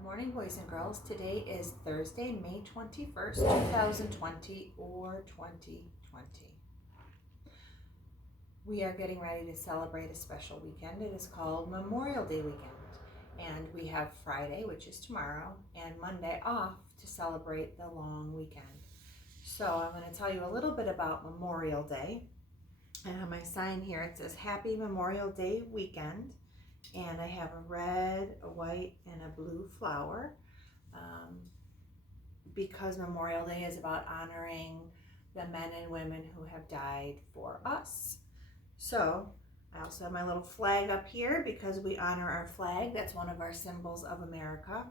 Good morning, boys and girls. Today is Thursday, May 21st, 2020 or 2020. We are getting ready to celebrate a special weekend. It is called Memorial Day weekend. And we have Friday, which is tomorrow, and Monday off to celebrate the long weekend. So I'm going to tell you a little bit about Memorial Day. And on my sign here, it says Happy Memorial Day weekend. And I have a red, a white, and a blue flower because Memorial Day is about honoring the men and women who have died for us. So I also have my little flag up here because we honor our flag. That's one of our symbols of America.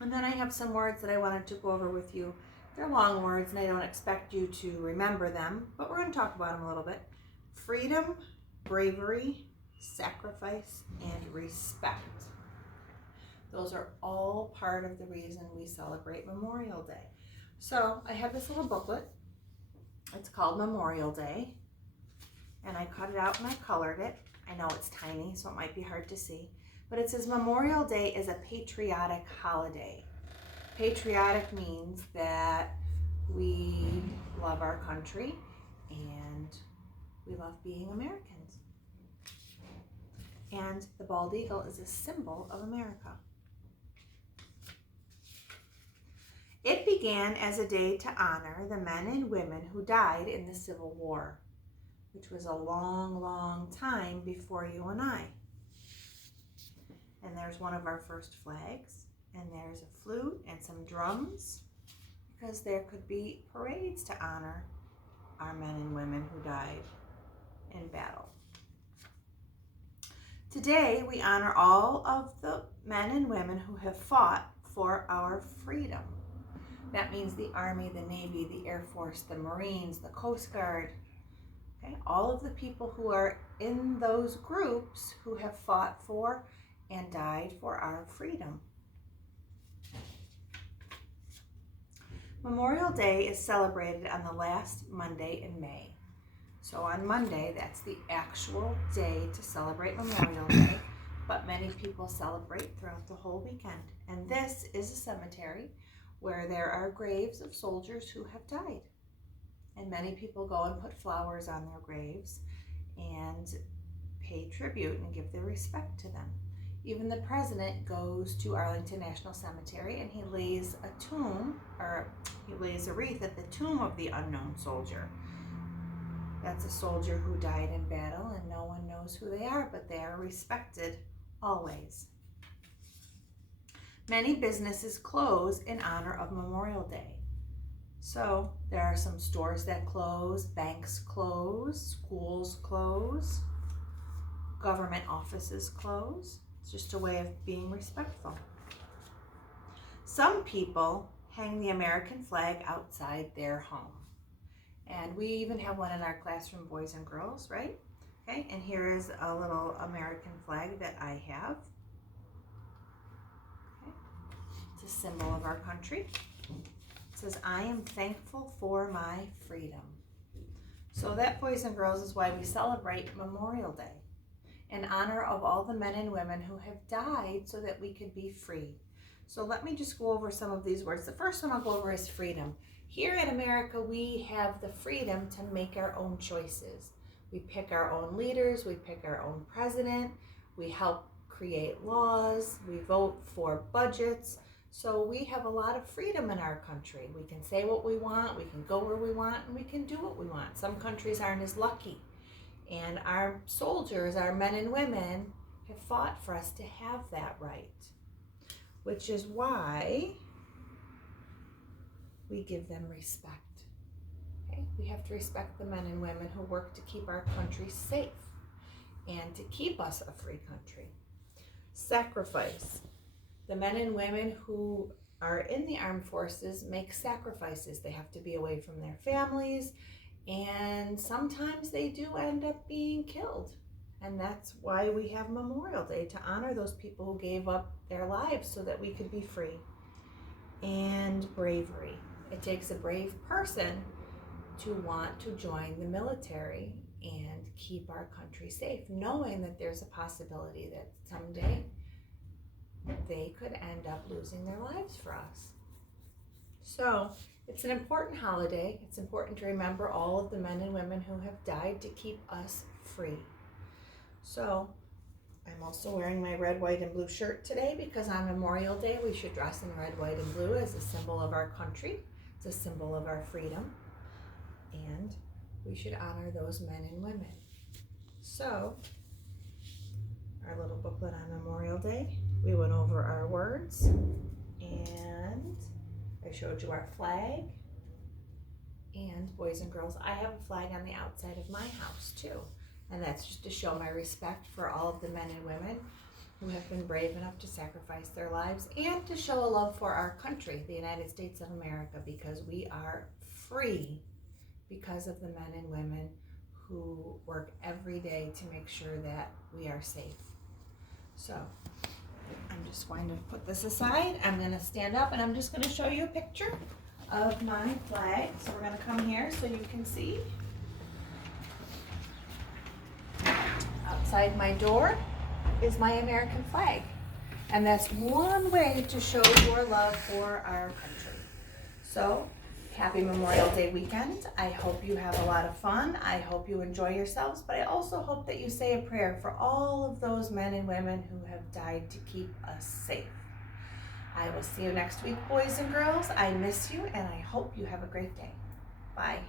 And then I have some words that I wanted to go over with you. They're long words and I don't expect you to remember them, but we're going to talk about them a little bit. Freedom, bravery, sacrifice, and respect. Those are all part of the reason we celebrate Memorial Day. So I have this little booklet. It's called Memorial Day, and I cut it out and I colored it. I know it's tiny, so it might be hard to see, but it says Memorial Day is a patriotic holiday. Patriotic means that we love our country and we love being Americans. And the bald eagle is a symbol of America. It began as a day to honor the men and women who died in the Civil War, which was a long, long time before you and I. And there's one of our first flags, and there's a flute and some drums, because there could be parades to honor our men and women who died in battle. Today, we honor all of the men and women who have fought for our freedom. That means the Army, the Navy, the Air Force, the Marines, the Coast Guard, okay? All of the people who are in those groups who have fought for and died for our freedom. Memorial Day is celebrated on the last Monday in May. So on Monday, that's the actual day to celebrate Memorial Day, but many people celebrate throughout the whole weekend. And this is a cemetery where there are graves of soldiers who have died. And many people go and put flowers on their graves and pay tribute and give their respect to them. Even the president goes to Arlington National Cemetery and he lays a wreath at the tomb of the unknown soldier. That's a soldier who died in battle and no one knows who they are, but they are respected always. Many businesses close in honor of Memorial Day. So there are some stores that close, banks close, schools close, government offices close. It's just a way of being respectful. Some people hang the American flag outside their home. And we even have one in our classroom, boys and girls, right? Okay, and here is a little American flag that I have. Okay. It's a symbol of our country. It says, I am thankful for my freedom. So that, boys and girls, is why we celebrate Memorial Day, in honor of all the men and women who have died so that we could be free. So let me just go over some of these words. The first one I'll go over is freedom. Here in America, we have the freedom to make our own choices. We pick our own leaders, we pick our own president, we help create laws, we vote for budgets. So we have a lot of freedom in our country. We can say what we want, we can go where we want, and we can do what we want. Some countries aren't as lucky. And our soldiers, our men and women, have fought for us to have that right, which is why we give them respect. Okay? We have to respect the men and women who work to keep our country safe and to keep us a free country. Sacrifice. The men and women who are in the armed forces make sacrifices. They have to be away from their families, and sometimes they do end up being killed. And that's why we have Memorial Day, to honor those people who gave up their lives so that we could be free. And bravery. It takes a brave person to want to join the military and keep our country safe, knowing that there's a possibility that someday they could end up losing their lives for us. So it's an important holiday. It's important to remember all of the men and women who have died to keep us free. So I'm also wearing my red, white, and blue shirt today because on Memorial Day we should dress in red, white, and blue as a symbol of our country. It's a symbol of our freedom. And we should honor those men and women. So our little booklet on Memorial Day, we went over our words and I showed you our flag. And boys and girls, I have a flag on the outside of my house too. And that's just to show my respect for all of the men and women who have been brave enough to sacrifice their lives, and to show a love for our country, the United States of America, because we are free because of the men and women who work every day to make sure that we are safe. So I'm just going to put this aside. I'm going to stand up and I'm just going to show you a picture of my flag. So we're going to come here so you can see. Outside my door is my American flag. And that's one way to show your love for our country. So, happy Memorial Day weekend. I hope you have a lot of fun. I hope you enjoy yourselves, but I also hope that you say a prayer for all of those men and women who have died to keep us safe. I will see you next week, boys and girls. I miss you, and I hope you have a great day. Bye.